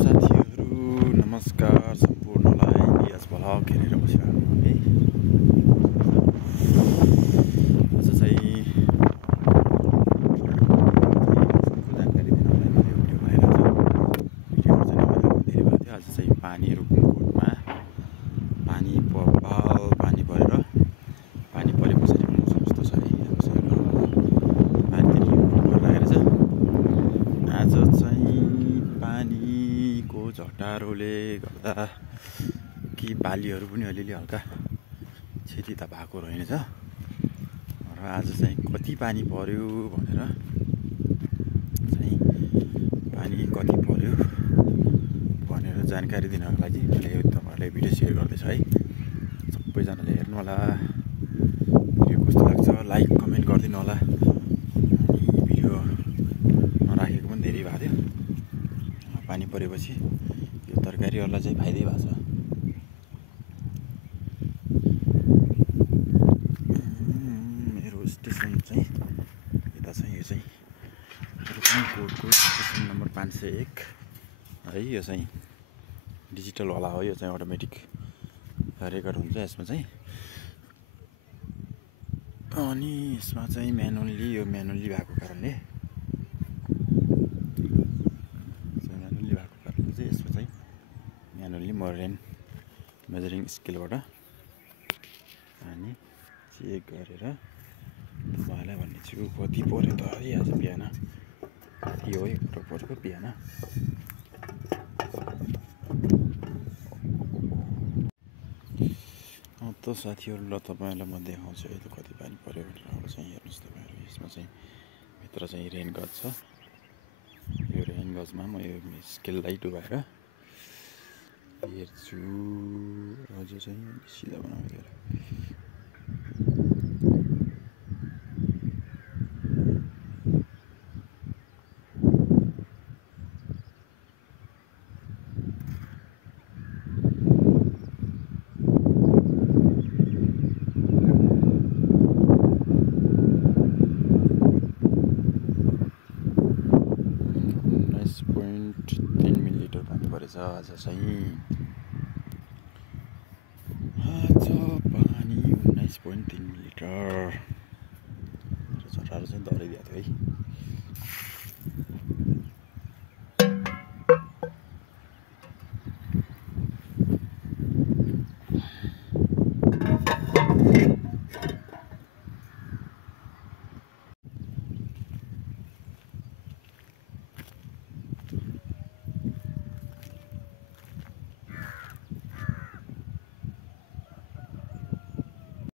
साथीहरू नमस्कार सम्पूर्णलाई रियाज भ्लग हेरेर बसिरहेको है। आज चाहिँ जानकारी दिनलाई मैले भिडियो बनाइरहेको छु। भिडियोहरू चाहिँ नबनाएको धेरै भएको थियो। आज चाहिँ पानीहरू कुमुटमा पानी पानी परेर पानी परे पछाडि मौसम यस्तो छ है। पानी राखेर छ। आज चाहिँ पानीको झटारोले गर्दा कि बालीहरू पनि अलिअलि हल्का क्षति त भएको रहेछ र आज चाहिँ कति पानी पर्यो भनेर चाहिँ पानी कति पर्यो भनेर जानकारी दिनको लागि मैले तपाईँहरूलाई भिडियो सेयर गर्दैछु है। सबैजनाले हेर्नु होला, भिडियो कस्तो लाग्छ लाइक कमेन्ट गरिदिनु होला। भिडियो नराखेको पनि धेरै भएको थियो। पानी परेपछि यो तरकारीहरूलाई चाहिँ फाइदै भएको छ। मेरो स्टेसन चाहिँ यता चाहिँ यो चाहिँ कोडको स्टेसन नम्बर 501 है। यो चाहिँ डिजिटलवाला हो। यो चाहिँ अटोमेटिक रेकर्ड हुन्छ यसमा चाहिँ। अनि यसमा चाहिँ म्यानुअल्ली भएको कारणले यसमा चाहिँ म्यानुअल्ली मेजरिङ स्केलबाट पानी चेक गरेर तपाईँलाई भन्ने छु कति पऱ्यो त है। आज बिहान कति हो एकपल्ट परेको बिहान। त साथीहरू ल तपाईँहरूलाई म देखाउँछु है त कति पानी पऱ्यो भनेर। अब चाहिँ हेर्नुहोस् तपाईँहरू, यसमा चाहिँ भित्र चाहिँ रेन गज छ। यो रेन गजमा म यो स्केललाई डुबाएर हेर्छु। अझ चाहिँ सिधा बनाएर मिलिलिटर पानी परेछ आज चाहिँ। आज पानी 19.3 मिलिलिटर। झटारो चाहिँ डराइदिएको थियो है।